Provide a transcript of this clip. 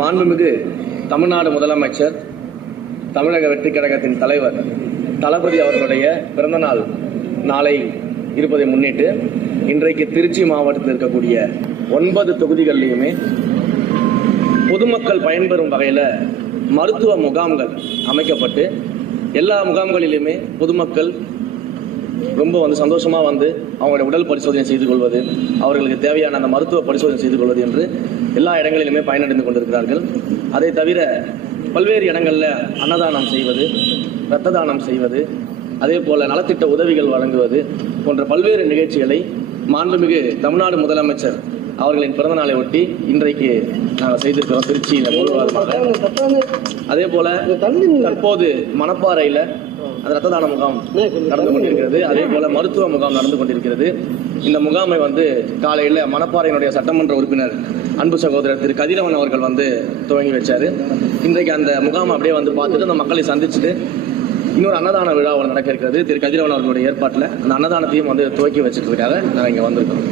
மாண்புமிகு தமிழ்நாடு முதலமைச்சர், தமிழக வெற்றி கழகத்தின் தலைவர் தளபதி அவர்களுடைய பிறந்தநாள் நாளை இருப்பதை முன்னிட்டு இன்றைக்கு திருச்சி மாவட்டத்தில் இருக்கக்கூடிய 9 தொகுதிகளிலுமே பொதுமக்கள் பயன்பெறும் வகையில் மருத்துவ முகாம்கள் அமைக்கப்பட்டு எல்லா முகாம்களிலுமே பொதுமக்கள் ரொம்ப சந்தோஷமாக அவங்களுடைய உடல் பரிசோதனை செய்து கொள்வது, அவர்களுக்கு தேவையான அந்த மருத்துவ பரிசோதனை செய்து கொள்வது என்று எல்லா இடங்களிலுமே பயனடைந்து கொண்டிருக்கிறார்கள். அதை தவிர பல்வேறு இடங்களில் அன்னதானம் செய்வது, இரத்த தானம் செய்வது, அதே போல நலத்திட்ட உதவிகள் வழங்குவது போன்ற பல்வேறு நிகழ்ச்சிகளை மாண்புமிகு தமிழ்நாடு முதலமைச்சர் அவர்களின் பிறந்த நாளை ஒட்டி இன்றைக்கு நாங்கள் செய்திருக்கிறோம் திருச்சியில் முழுவதுமாக. அதே போல தற்போது மணப்பாறையில் அந்த ரத்த தான முகாம் நடந்து கொண்டிருக்கிறது. அதே போல மருத்துவ முகாம் நடந்து கொண்டிருக்கிறது. இந்த முகாமை காலையில் மணப்பாறையினுடைய சட்டமன்ற உறுப்பினர் அன்பு சகோதரர் திரு கதிரவன் அவர்கள் துவங்கி வச்சாரு. இன்றைக்கு அந்த முகாம் அப்படியே பார்த்துட்டு அந்த மக்களை சந்திச்சுட்டு இன்னொரு அன்னதான விழா நடக்க இருக்கிறது. திரு கதிரவன் அவர்களுடைய ஏற்பாட்டில் அந்த அன்னதானத்தையும் துவக்கி வச்சுக்கிறதுக்காக நாங்கள் இங்கே வந்திருக்கோம்.